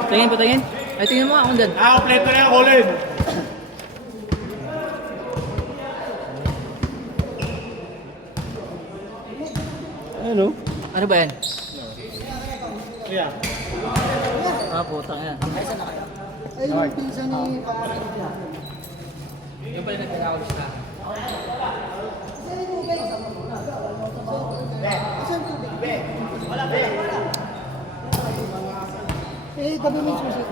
Patingin, patingin. Ay, tingin mo ako dyan. Kompleto na yan, Colin. Ano? Ano ba yan? Yeah. Putang yan. Ay, yung pinsan ni Yung pala nagkakaulis na. eh, tabi mo yung susi.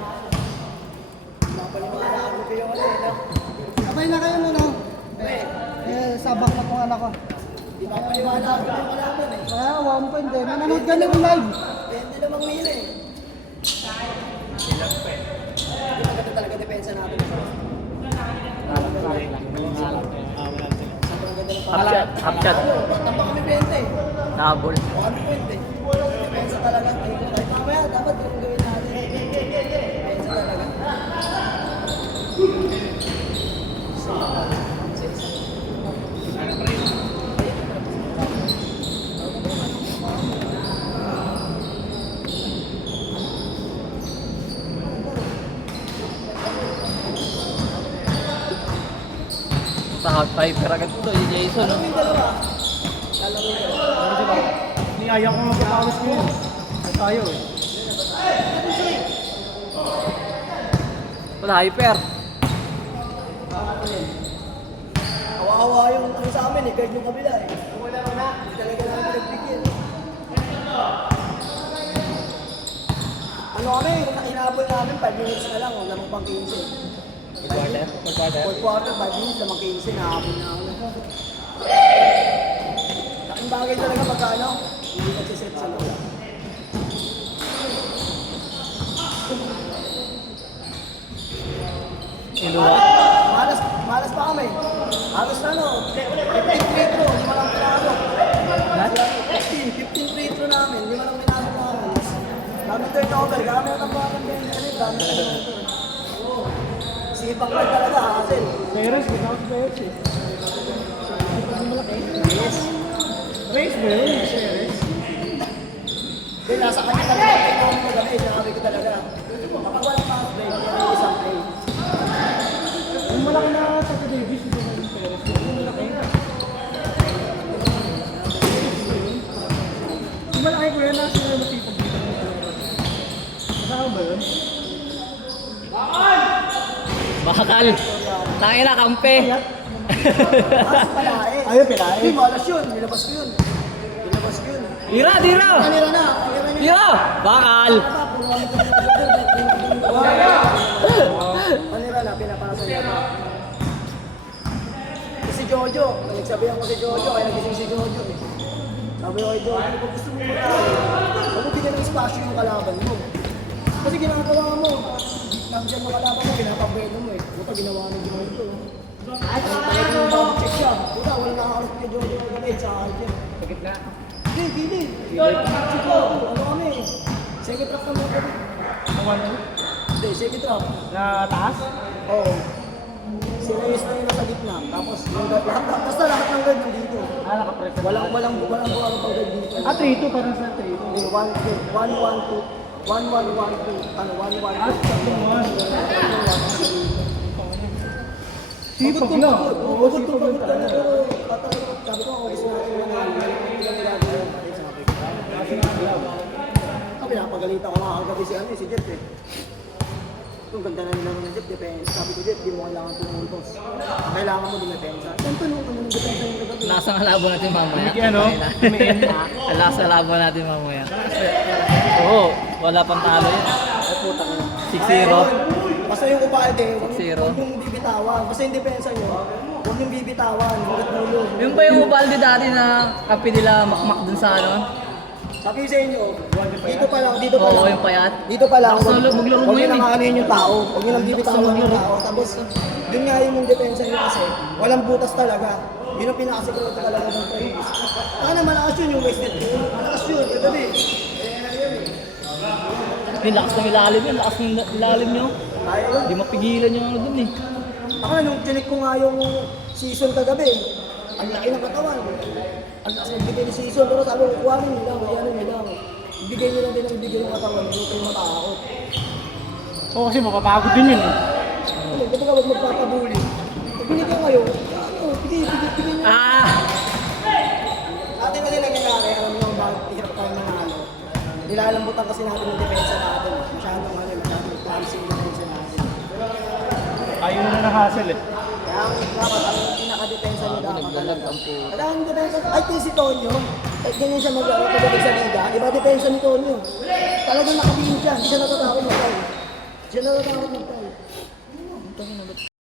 Sabay na kayo na. Sabak na pong anak ko. Kaya, 1 point eh. Manonood ka ng live. Hindi namang mila eh. Hindi maganda talaga depensa natin. Half shot. Tapos kami 20 eh. Nakabol. O kami 20. Depensa talaga. Kahit mamaya, dapat yung gawin natin. Depensa talaga. Sa hot piper agad ito, yung Jason. No? Yung dalawa. Lalawin dalawa. Niyaya ko nga papawis ko yun. Tayo eh. Wala, hyper. Hawa-hawa yung ano sa amin eh. Guard yung kabila eh. Hindi talaga namin pinagbigyan. Ano kami, inabot namin 5 minutes na lang. Lamang pang 15. Fourth quarter, 5 minutes, lamang 15. Nahabol na ako. Laking bagay talaga pagkano. Hindi nagsiset sa loob. Malas pa kami. Halos na no. 15 free throw, hindi mo lang pinasok. 15 free throw namin, hindi mo lang pinasok namin. Dami turnover, kami ang tambakan din. Dami turnover. Sipag lang talaga, hassle. Perez, without Perez eh. Yes. Race ba yun? Perez. Hindi, nasa kanya talaga. Ito ang magabi, sinabi ko talaga. Kapag walang fast break, yan ay isang play. Yung malaki na sa Davis, ito na yung Perez. Yung malaki. Yung malaki ko yan, nasa na masipag dito. Masama ba yun? Bakal. Tangina, kampe. Malas pala eh. Ayun, pinae. Hindi, malas yun. Nilabas ko yun. Nilabas ko yun. Tira, tira. Panira na. Panira na. Tira. Bakal. Panira na, pinapasa niya pa. Si Jojo, nagsabihan ko si Jojo, kaya nagising si Jojo eh. Sabi ko kay Jojo, kung gusto mo matalo, huwag mo bigyan ng espasyo yung kalaban mo. Kasi ginagawa mo, nandiyan mo kalaban mo, pinapabelo mo eh. Buta ginawa ni Jojo. Ay, talagang yung babag-check siya. Buta, walang nakakarap kay Jojo kagabi, sa akin. Sa gitna. Hindi, hindi. Chico, ano kami? Second trap na mo kami. Hindi, second trap. Na taas? Oo. Sila yung na nasa gitna. Tapos, yung lahat, basta lahat ng guard nandito. Nakapresa. Walang buwang pang guard dito. 3-2 parang sa 3-2. Hindi, 1-1-2. 1-1-1-2. Ano, 1-1-2. Sipag lang. Oo, Pagod sipag lang ka na. talaga. Sabi ko, ako gusto natin yung mga hindi kami ginagawa yung pati sa akin. Pinapagalitan ko mga kagabi si Jeff eh. Yung ganda na nila ng Jeff, depensa. Sabi ko, Jeff, di mo kailangan pumuntos. Kailangan mo dumepensa. Saan tanong ka mo ng depensa yung kagabi? Lasang labo natin mamaya. Hindi ano? Tumiin. Lasang labo natin mamaya. Oo, wala pang talo yan. Ay, puta ko. 6-0. Basta yung upalde, huwag 6-0. yung bibitawan. Basta yung depensa nyo, huwag yung bibitawan. Huwag mulong. Yung ba yung Ubalde dati na kape nila makmak dun sa ano? Sabi ko sa inyo, dito pa lang, dito pa Oo, lang. yung payat. Dito pa lang, Lakas ng maglaro mo huwag nyo yun nang eh. aanin yung tao. Huwag nyo nang bibitawan yung tao. Tapos, yun nga yung depensa nyo kasi, walang butas talaga. Yun ang pinakasigurado talaga ng players. Baka na malakas yun yung wasted yun. Malakas yun, kagabi. Yung lakas ng ilalim yun, lakas ng ilalim nyo. Kaya yun. Hindi mapigilan yung ano dun eh. Ako na, nung tinik ko nga yung season kagabi, ang laki ng katawan. Ang taas ng bigay ni season, pero sabi ko, kuha nyo lang, kaya nyo lang. Ibigay nyo lang din ang ibigay ng katawan, huwag kayo matakot. Oo, kasi mapapagod din yun eh. Ano, kapag huwag magpapabuli. Pag binigyan kayo, ano, bigay nyo. Atin kasi nangyayari, alam nyo bakit hirap tayo nanalo. Nilalambutan kasi natin yung depensa natin. Masyadong clumsy yung depensa natin. Ayaw na na-hassle eh. Kaya ang dapat, ang pinaka-depensa nyo dapat talaga. Kaya ang depensa, ay si Tonyo, ganyan siya mag-pagdating sa liga, iba depensa ni Tonyo. Talagang nakatingin siya, hindi siya natatakot mag-foul. Siya natatakot mag-foul.